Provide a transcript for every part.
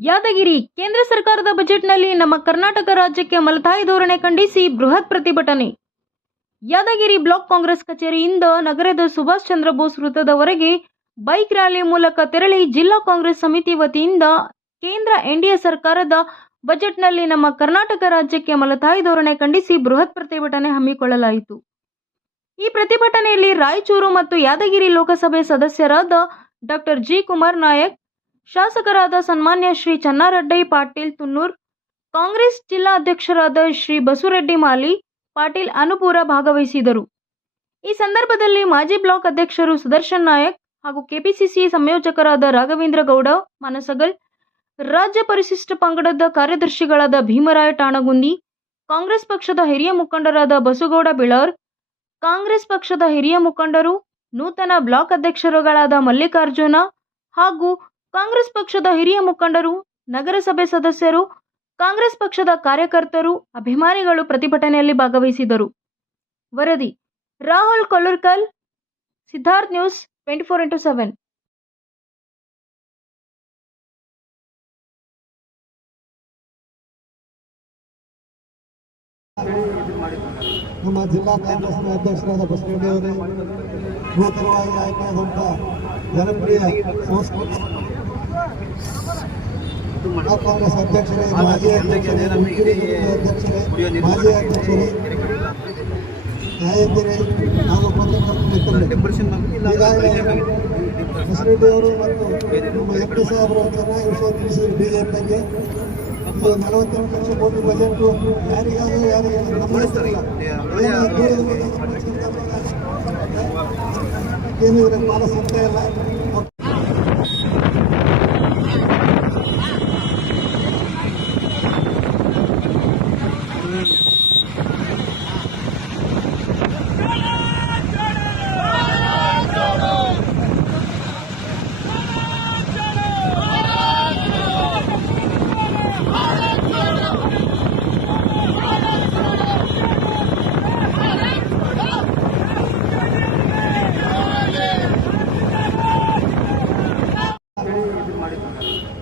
ಯಾದಗಿರಿ, ಕೇಂದ್ರ ಸರ್ಕಾರದ ಬಜೆಟ್ನಲ್ಲಿ ನಮ್ಮ ಕರ್ನಾಟಕ ರಾಜ್ಯಕ್ಕೆ ಮಲತಾಯಿ ಧೋರಣೆ ಖಂಡಿಸಿ ಬೃಹತ್ ಪ್ರತಿಭಟನೆ. ಯಾದಗಿರಿ ಬ್ಲಾಕ್ ಕಾಂಗ್ರೆಸ್ ಕಚೇರಿಯಿಂದ ನಗರದ ಸುಭಾಷ್ ಚಂದ್ರ ಬೋಸ್ ವೃತ್ತದವರೆಗೆ ಬೈಕ್ ರ್ಯಾಲಿ ಮೂಲಕ ತೆರಳಿ ಜಿಲ್ಲಾ ಕಾಂಗ್ರೆಸ್ ಸಮಿತಿ ವತಿಯಿಂದ ಕೇಂದ್ರ ಎನ್ಡಿಎ ಸರ್ಕಾರದ ಬಜೆಟ್ನಲ್ಲಿ ನಮ್ಮ ಕರ್ನಾಟಕ ರಾಜ್ಯಕ್ಕೆ ಮಲತಾಯಿ ಧೋರಣೆ ಖಂಡಿಸಿ ಬೃಹತ್ ಪ್ರತಿಭಟನೆ ಹಮ್ಮಿಕೊಳ್ಳಲಾಯಿತು. ಈ ಪ್ರತಿಭಟನೆಯಲ್ಲಿ ರಾಯಚೂರು ಮತ್ತು ಯಾದಗಿರಿ ಲೋಕಸಭೆ ಸದಸ್ಯರಾದ ಡಾಕ್ಟರ್ ಜಿ ಕುಮಾರ್ ನಾಯಕ್ ಶಾಸಕರಾದ ಸನ್ಮಾನ್ಯ ಶ್ರೀ ಚನ್ನಾರೆಡ್ಡಿ, ಪಾಟೀಲ್ ತುನ್ನೂರ್, ಕಾಂಗ್ರೆಸ್ ಜಿಲ್ಲಾ ಅಧ್ಯಕ್ಷರಾದ ಶ್ರೀ ಬಸುರೆಡ್ಡಿ ಮಾಲಿ, ಪಾಟೀಲ್ ಅನುಪೂರ ಭಾಗವಹಿಸಿದರು. ಈ ಸಂದರ್ಭದಲ್ಲಿ ಮಾಜಿ ಬ್ಲಾಕ್ ಅಧ್ಯಕ್ಷರು ಸುದರ್ಶನ್ ನಾಯಕ್ ಹಾಗೂ ಕೆಪಿಸಿಸಿ ಸಂಯೋಜಕರಾದ ರಾಘವೇಂದ್ರ ಗೌಡ, ಮನಸಗಲ್, ರಾಜ್ಯ ಪರಿಶಿಷ್ಟ ಪಂಗಡದ ಕಾರ್ಯದರ್ಶಿಗಳಾದ ಭೀಮರಾಯ ಟಾಣಗುಂದಿ ಕಾಂಗ್ರೆಸ್ ಪಕ್ಷದ ಹಿರಿಯ ಮುಖಂಡರಾದ ಬಸುಗೌಡ ಬಿಳಾರ್, ಕಾಂಗ್ರೆಸ್ ಪಕ್ಷದ ಹಿರಿಯ ಮುಖಂಡರು, ನೂತನ ಬ್ಲಾಕ್ ಅಧ್ಯಕ್ಷರುಗಳಾದ ಮಲ್ಲಿಕಾರ್ಜುನ ಹಾಗೂ ಕಾಂಗ್ರೆಸ್ ಪಕ್ಷದ ಹಿರಿಯ ಮುಖಂಡರು, ನಗರಸಭೆ ಸದಸ್ಯರು, ಕಾಂಗ್ರೆಸ್ ಪಕ್ಷದ ಕಾರ್ಯಕರ್ತರು, ಅಭಿಮಾನಿಗಳು ಪ್ರತಿಭಟನೆಯಲ್ಲಿ ಭಾಗವಹಿಸಿದರು ವರದಿ, Rahul Kollurkal, Siddharth news twenty four into seven. ನಮ್ಮ ಜಿಲ್ಲಾ ಕಾಂಗ್ರೆಸ್ನ ಅಧ್ಯಕ್ಷರಾದ ಬಸವರೆಡ್ಡಿ ಅವರೇ ನೂತನವಾಗಿ ಆಯ್ಕೆಯಾದಂಥ ಜನಪ್ರಿಯ ಸಂಸ್ಕೃತಿ ಕಾಂಗ್ರೆಸ್ ಅಧ್ಯಕ್ಷರೇ ಮಾಜಿ ಅಧ್ಯಕ್ಷರೇ ಮಾಜಿ ಅಧ್ಯಕ್ಷರೇ ನಾಯಕರೇ ಹಾಗೂ ಈಗಾಗಲೇ ಅವರು ಮತ್ತು ನಮ್ಮ ಎಂ ಪಿ ಸಾಹೇಬರು ಚೆನ್ನಾಗಿ ವಿಷಯ ತಿಳಿಸಿದ್ರು ಬಿಜೆಪಿಗೆ. ಇದು ನಲವತ್ತೆಂಟು ಲಕ್ಷ ಕೋಟಿ ಬಜೆಟ್ ಯಾರಿಗಾದ್ರೂ ಯಾರಿಗೆ ಏನಿದ್ರೆ ಏನು ಇದಕ್ಕೆ ಪಾಲ ಸಿಗ್ತಾ ಇಲ್ಲ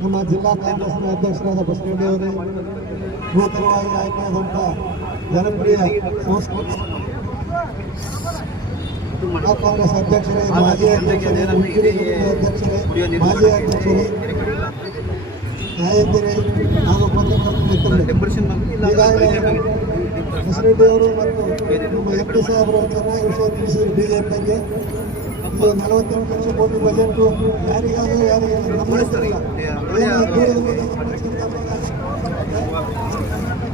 ನಮ್ಮ ಜಿಲ್ಲಾ ಕಾಂಗ್ರೆಸ್ನ ಅಧ್ಯಕ್ಷರಾದ ಬಸವರೆಡ್ಡಿ ಅವರೇ ನೂತನವಾಗಿ ಆಯ್ಕೆಯಾದಂಥ ಜನಪ್ರಿಯ ಸಂಸ್ಕೃತಿ ಬ್ಲಾಕ್ ಕಾಂಗ್ರೆಸ್ ಅಧ್ಯಕ್ಷರೇ ಮಾಜಿ ಅಧ್ಯಕ್ಷರೇ ಹುಕ್ಕೇರಿ ಅಧ್ಯಕ್ಷರೇ ಮಾಜಿ ಅಧ್ಯಕ್ಷರೇ ನಾಯಕರೇ ಹಾಗೂ ಪತ್ರಕರ್ತ ಮಿತ್ರರೇ ಈಗಾಗಲೇ ಬಸವರೆಡ್ಡಿ ಅವರು ಮತ್ತು ನಮ್ಮ ಎಂ ಪಿ ಸಾಹೇಬರು ಚೆನ್ನಾಗಿ ವಿಷಯ ತಿಳಿಸಿದ್ರು ಬಿಜೆಪಿಗೆ ಇದು ನಲವತ್ತೆಂಟು ಲಕ್ಷ ಕೋಟಿ ಬಜೆಟ್ ಯಾರಿಗಾದ್ರೂ ಯಾರಿಗೆ ಗಮನಿಸ್ತಿಲ್ಲ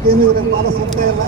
ಏನು ಇದಕ್ಕೆ ಪಾಲ ಸಿಗ್ತಾ ಇಲ್ಲ